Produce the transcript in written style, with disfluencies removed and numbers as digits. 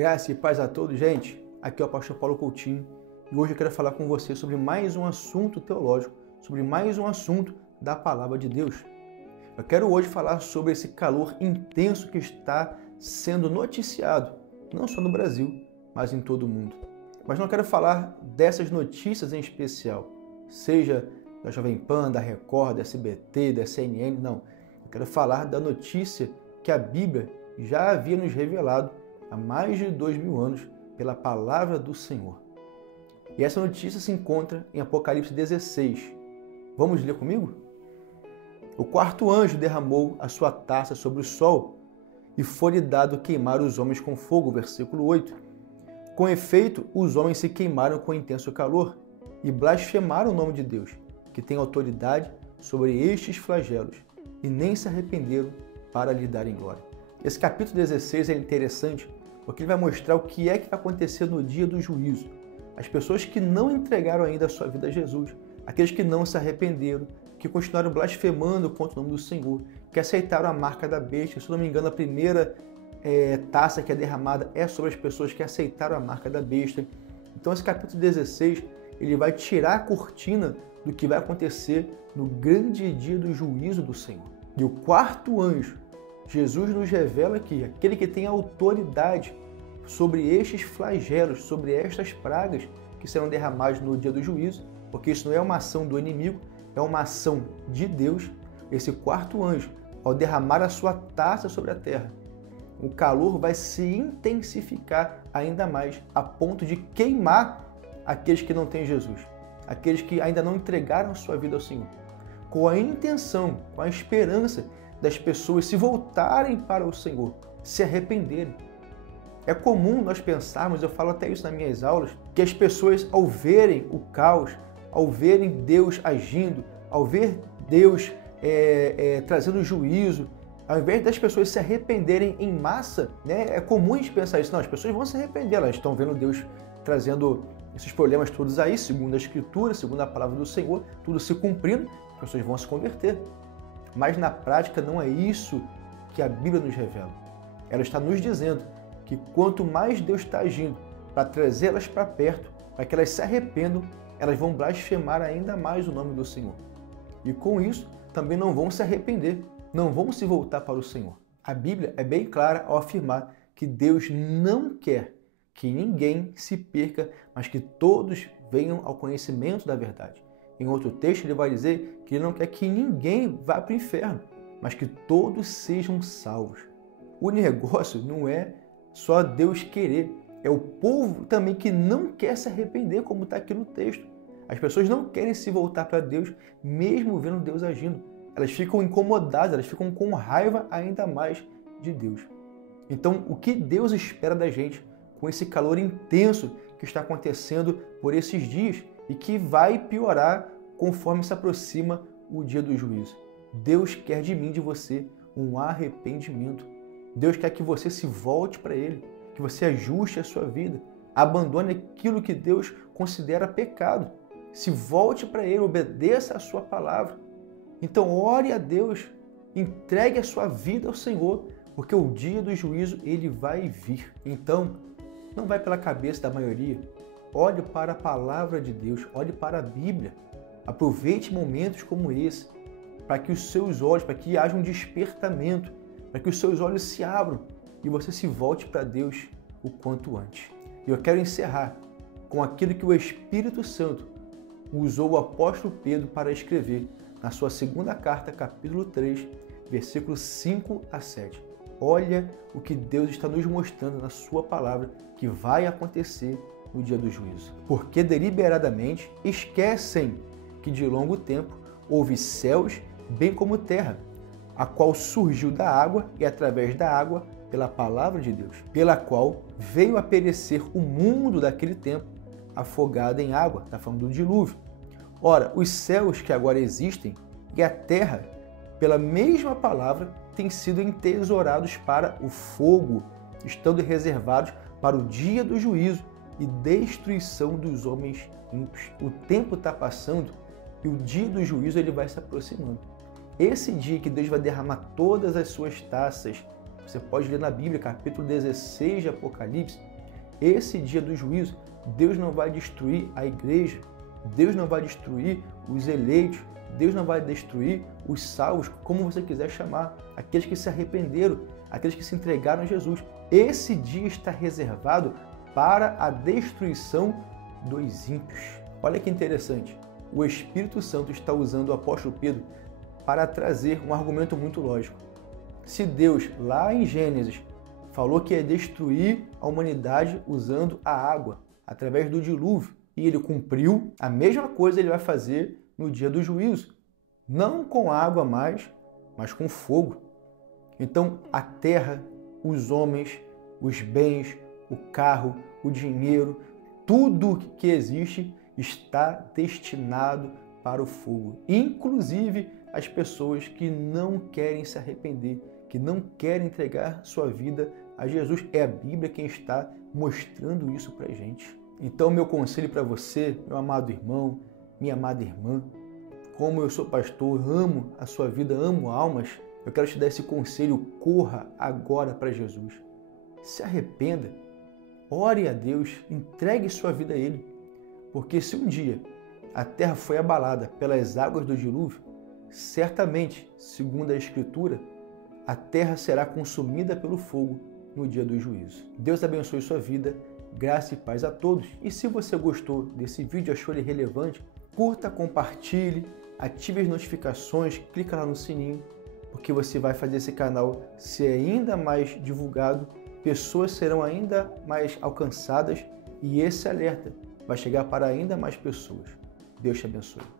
Graça e paz a todos, gente. Aqui é o pastor Paulo Coutinho e hoje eu quero falar com você sobre mais um assunto teológico, sobre mais um assunto da Palavra de Deus. Eu quero hoje falar sobre esse calor intenso que está sendo noticiado, não só no Brasil, mas em todo o mundo. Mas não quero falar dessas notícias em especial, seja da Jovem Pan, da Record, da SBT, da CNN, não. Eu quero falar da notícia que a Bíblia já havia nos revelado há mais de 2000 anos pela palavra do Senhor. E essa notícia se encontra em Apocalipse 16. Vamos ler comigo? O quarto anjo derramou a sua taça sobre o sol e foi-lhe dado queimar os homens com fogo, versículo 8. Com efeito, os homens se queimaram com intenso calor e blasfemaram o nome de Deus, que tem autoridade sobre estes flagelos, e nem se arrependeram para lhe darem glória. Esse capítulo 16 é interessante porque ele vai mostrar o que é que vai acontecer no dia do juízo. As pessoas que não entregaram ainda a sua vida a Jesus, aqueles que não se arrependeram, que continuaram blasfemando contra o nome do Senhor, que aceitaram a marca da besta. Se não me engano, a primeira taça que é derramada é sobre as pessoas que aceitaram a marca da besta. Então esse capítulo 16, ele vai tirar a cortina do que vai acontecer no grande dia do juízo do Senhor. E o quarto anjo, Jesus nos revela que aquele que tem autoridade sobre estes flagelos, sobre estas pragas que serão derramadas no dia do juízo, porque isso não é uma ação do inimigo, é uma ação de Deus. Esse quarto anjo, ao derramar a sua taça sobre a terra, o calor vai se intensificar ainda mais, a ponto de queimar aqueles que não têm Jesus, aqueles que ainda não entregaram sua vida ao Senhor, com a intenção, com a esperança das pessoas se voltarem para o Senhor, se arrependerem. É comum nós pensarmos, eu falo até isso nas minhas aulas, que as pessoas, ao verem o caos, ao verem Deus agindo, ao ver Deus trazendo juízo, ao invés das pessoas se arrependerem em massa, né, é comum a gente pensar isso. Não, as pessoas vão se arrepender, elas estão vendo Deus trazendo esses problemas todos aí, segundo a Escritura, segundo a palavra do Senhor, tudo se cumprindo, as pessoas vão se converter. Mas na prática não é isso que a Bíblia nos revela. Ela está nos dizendo que quanto mais Deus está agindo para trazê-las para perto, para que elas se arrependam, elas vão blasfemar ainda mais o nome do Senhor. E com isso, também não vão se arrepender, não vão se voltar para o Senhor. A Bíblia é bem clara ao afirmar que Deus não quer que ninguém se perca, mas que todos venham ao conhecimento da verdade. Em outro texto, ele vai dizer que ele não quer que ninguém vá para o inferno, mas que todos sejam salvos. O negócio não é só Deus querer, é o povo também que não quer se arrepender, como está aqui no texto. As pessoas não querem se voltar para Deus, mesmo vendo Deus agindo. Elas ficam incomodadas, elas ficam com raiva ainda mais de Deus. Então, o que Deus espera da gente com esse calor intenso que está acontecendo por esses dias e que vai piorar conforme se aproxima o dia do juízo? Deus quer de mim, de você, um arrependimento. Deus quer que você se volte para Ele, que você ajuste a sua vida, abandone aquilo que Deus considera pecado, se volte para Ele, obedeça a sua palavra. Então ore a Deus, entregue a sua vida ao Senhor, porque o dia do juízo Ele vai vir. Então, não vai pela cabeça da maioria, olhe para a palavra de Deus, olhe para a Bíblia, aproveite momentos como esse, para que os seus olhos, para que haja um despertamento, para que os seus olhos se abram e você se volte para Deus o quanto antes. E eu quero encerrar com aquilo que o Espírito Santo usou o apóstolo Pedro para escrever na sua segunda carta, capítulo 3, versículos 5 a 7. Olha o que Deus está nos mostrando na sua palavra que vai acontecer no dia do juízo. Porque deliberadamente esquecem que de longo tempo houve céus bem como terra, a qual surgiu da água e através da água pela palavra de Deus, pela qual veio a perecer o mundo daquele tempo, afogado em água, está falando do dilúvio. Ora, os céus que agora existem e a terra, pela mesma palavra, têm sido entesourados para o fogo, estando reservados para o dia do juízo e destruição dos homens ímpios. O tempo está passando e o dia do juízo ele vai se aproximando. Esse dia que Deus vai derramar todas as suas taças, você pode ler na Bíblia, capítulo 16 de Apocalipse, esse dia do juízo, Deus não vai destruir a igreja, Deus não vai destruir os eleitos, Deus não vai destruir os salvos, como você quiser chamar, aqueles que se arrependeram, aqueles que se entregaram a Jesus. Esse dia está reservado para a destruição dos ímpios. Olha que interessante, o Espírito Santo está usando o apóstolo Pedro para trazer um argumento muito lógico. Se Deus, lá em Gênesis, falou que ia destruir a humanidade usando a água, através do dilúvio, e ele cumpriu, a mesma coisa ele vai fazer no dia do juízo. Não com água mais, mas com fogo. Então, a terra, os homens, os bens, o carro, o dinheiro, tudo que existe está destinado para o fogo. Inclusive as pessoas que não querem se arrepender, que não querem entregar sua vida a Jesus. É a Bíblia quem está mostrando isso para a gente. Então, meu conselho para você, meu amado irmão, minha amada irmã, como eu sou pastor, amo a sua vida, amo almas, eu quero te dar esse conselho: corra agora para Jesus. Se arrependa, ore a Deus, entregue sua vida a Ele. Porque se um dia a terra foi abalada pelas águas do dilúvio, certamente, segundo a Escritura, a terra será consumida pelo fogo no dia do juízo. Deus abençoe sua vida, graça e paz a todos. E se você gostou desse vídeo, achou ele relevante, curta, compartilhe, ative as notificações, clica lá no sininho, porque você vai fazer esse canal ser ainda mais divulgado, pessoas serão ainda mais alcançadas e esse alerta vai chegar para ainda mais pessoas. Deus te abençoe.